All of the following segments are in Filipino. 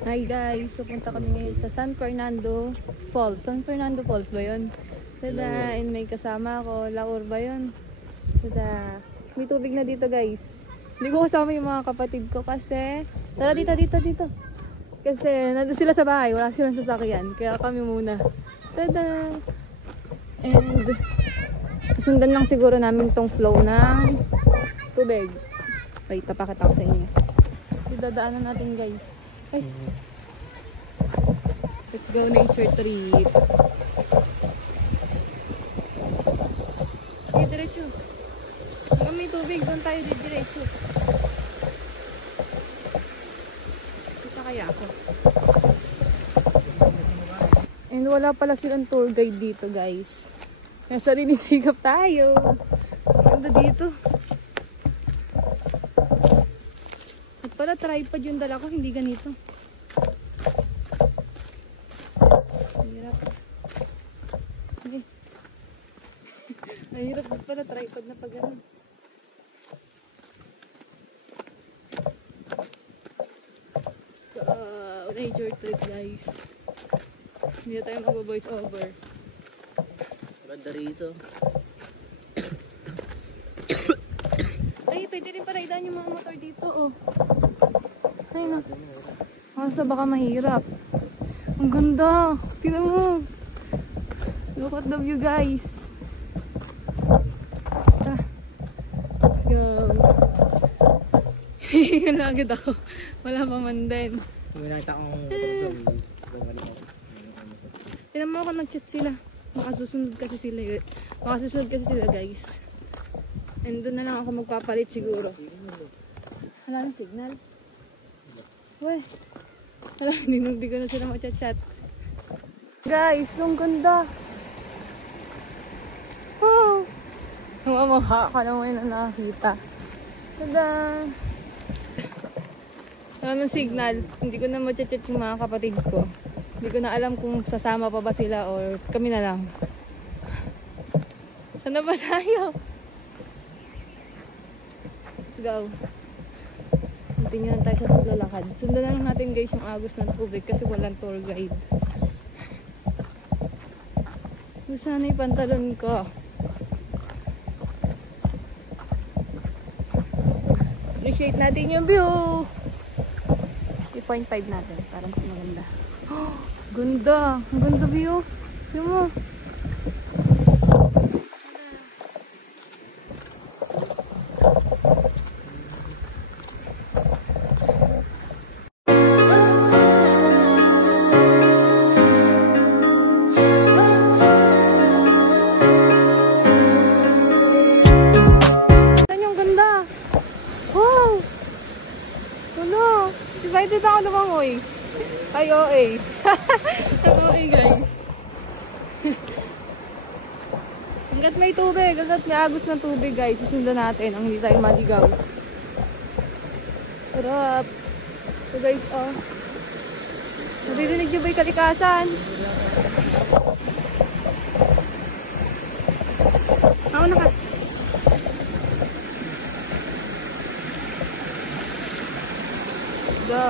Hi guys, pupunta kami ngayon sa San Fernando Falls. San Fernando Falls ba yun? Tada, and may kasama ako. Laur ba yun? Tada, may tubig na dito guys. Hindi ko kasama yung mga kapatid ko kasi tara dito. Kasi nandun sila sa bahay, wala silang sasakyan. Kaya kami muna. Tada! And susundan lang siguro namin tong flow ng tubig. Wait, tapakita ko sa inyo. Idadaanan natin guys. Ay. Let's go nature trip. Okay, diretso. Hanggang may tubig, doon tayo diretso. Kita kaya ako. And wala pala silang tour guide dito guys. Kaya sarili sigap tayo. Ganda dito. At pala tripod yung dala ko, hindi ganito. Mahirap. Okay. Mahirap pala tripod na pag gano'n. Nature trip guys. Hindi na tayo mag-voice over. Ganda rito. Ay, pwede rin para idaan yung mga motor dito, oh. Ay, no. Kaso baka mahirap. Ang ganda. Tingnan mo. Look at the view, guys. Tara. Let's go. Hihingan na agad ako. Wala pa man din. May nakita akong Tingnan mo ako nag-chat sila. Makasusunod kasi sila. Makasusunod kasi sila, guys. And doon na lang ako magpapalit siguro. Wala nang signal. Weh. Wala, hindi ko na sila mag-chat. Guys, ang ganda. Wow. Namamaha ka naman na nakakita. Tada. Wala nang signal. Hindi ko na mag-chat yung mga kapatid ko. Hindi ko na alam kung sasama pa ba sila or kami na lang. Saan na ba tayo? Go. Continue tayo sa paglalakad. Sundan lang natin guys yung agos ng tubig kasi walang tour guide. Sana yung pantalon ko. Appreciate natin yung view. 3.5 natin para mas maganda. Oh, ganda. Ang ganda view. Tignan mo. Excited ako lumangoy. Ay, OA. OA, guys. Hanggat may tubig, hanggat may agos ng tubig, guys, susundan natin ang hindi tayo maligaw. Sarap. So, guys, oh. Naririnig niyo ba yung kalikasan? Mauna ka. Go.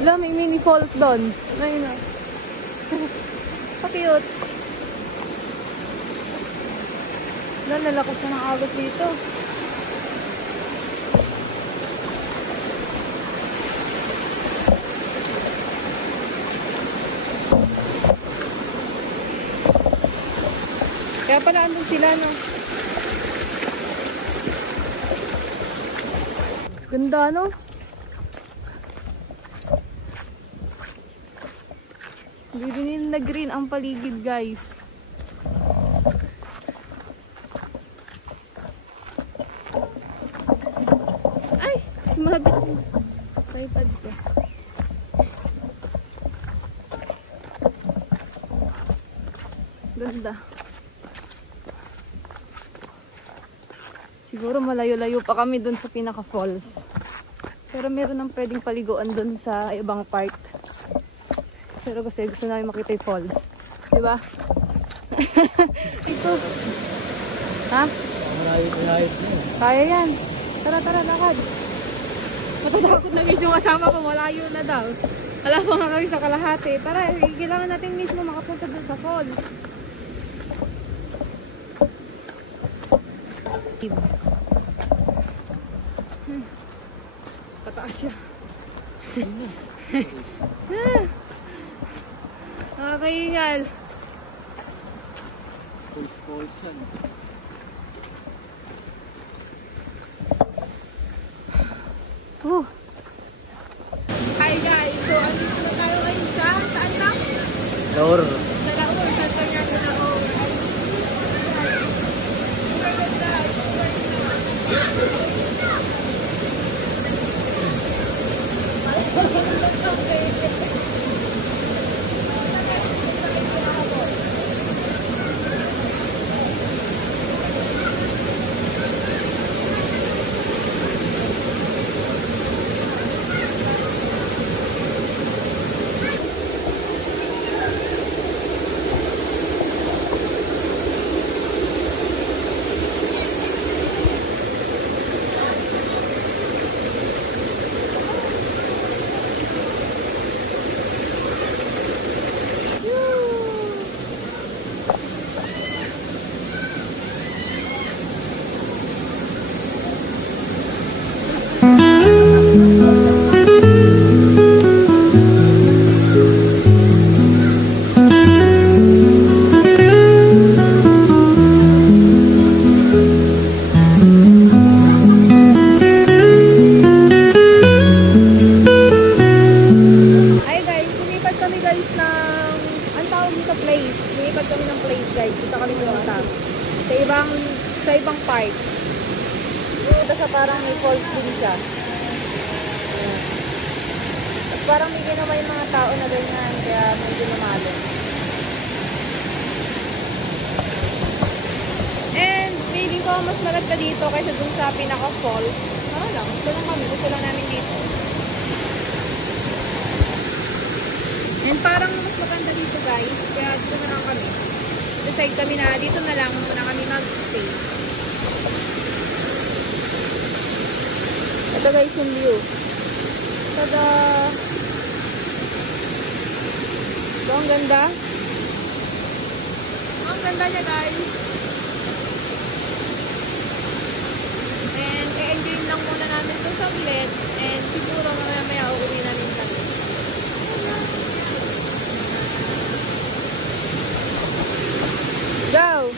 Wala, may mini falls doon. Ayun na. Pa-cute. Wala, nalakas na ng agos dito. Kaya pala andun sila, no? Ganda, no? Hindi rin na green ang paligid, guys. Ay! Mabit yung tripod ko. Ganda. Siguro malayo-layo pa kami dun sa pinaka-falls. Pero meron ng pwedeng paliguan dun sa ibang part. Pero kasi gusto namin makita yung falls. Diba? So, ha? Malayo na. Kaya yan. Tara, lakad. Matatakot na guys yung kasama ko. Malayo na daw. Wala pa nga kami sa kalahati. Tara, kailangan natin mismo makapunta dun sa falls. Pataas siya. Nakakaingal. Falls yan. Oh. Hi guys, so andito na tayo ngayon sa saan na? Lor. Sa Laur, sa Fernando Laur. Sa ibang park. Dito sa parang may falls din siya. Ayan. Tapos parang may ginawa yung mga tao na ganyan, kaya medyo namalo. And feeling ko mas maganda dito kaysa dun sa pinaka-falls. Lang, gusto lang kami, gusto lang namin dito. And parang mas maganda dito guys, kaya dito na lang kami. Decide kami na dito na lang muna kami mag-stay. Ito guys yung view. Tada! So, ang ganda. Ang ganda niya guys. And i-enjoy lang muna namin ito saglit. And siguro mamaya uuwi namin kami. Go!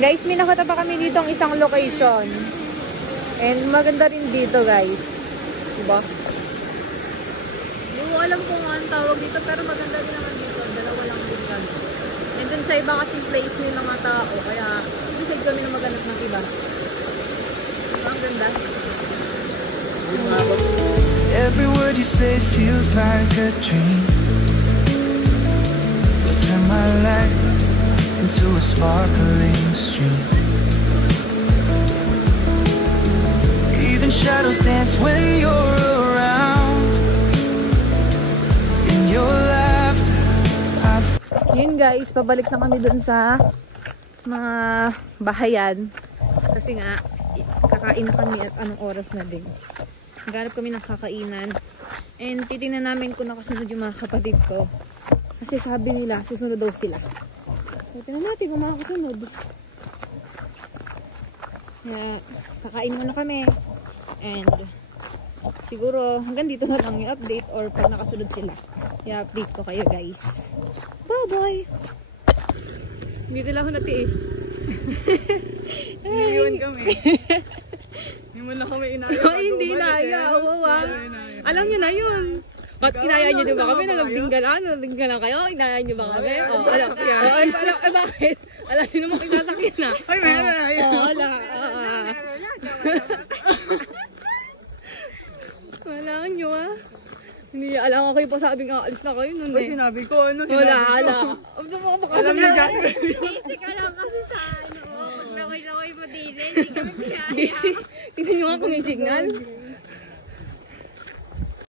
Guys, may nakita pa kami dito ang isang location. And maganda rin dito, guys. Diba? Hindi ko alam kung ano tawag dito, pero maganda rin naman dito. Dalawa lang din kami. And dun sa iba kasing place may mga tao, kaya decide kami na maghanap ng iba. Diba? Ang ganda. Every word you say feels like a dream. You turn my life into a sparkling stream. Even shadows dance when you're around. In your laughter, Yun guys, pabalik na kami dun sa mga bahayan. Kasi nga, kakain na kami at anong oras na din. Naghanap kami ng kakainan. And titingnan namin kung nakasunod yung mga kapatid ko. Kasi sabi nila, susunod daw sila. So, tingnan natin kung makakasunod. Kaya, kakain muna kami. And, siguro, hanggang dito na lang yung update or pag nakasunod sila. I-update ko kayo guys. Bye-bye! Hindi sila ako natiis. Iiwan kami. Hindi mo na kami inaya. Hindi inaya. Alam nyo na yun. Ba't inaya nyo diba kami? Nalagdinggalan kayo? Inaya nyo ba kami? Oo, alam. Bakit? Alam nyo naman kayo sasakyan na. Ay, meron na yun. Oo, wala. Wala nyo ah. Hindi, alam ko kayo pa sabing aalis na kayo nun Ay, eh. sinabi ko, ano? Wala. Alam niya dyan. Busy ka lang kasi sa ano, pag laway-laway mo din, hindi kami pinaya. Tignan nyo nga kung may signal.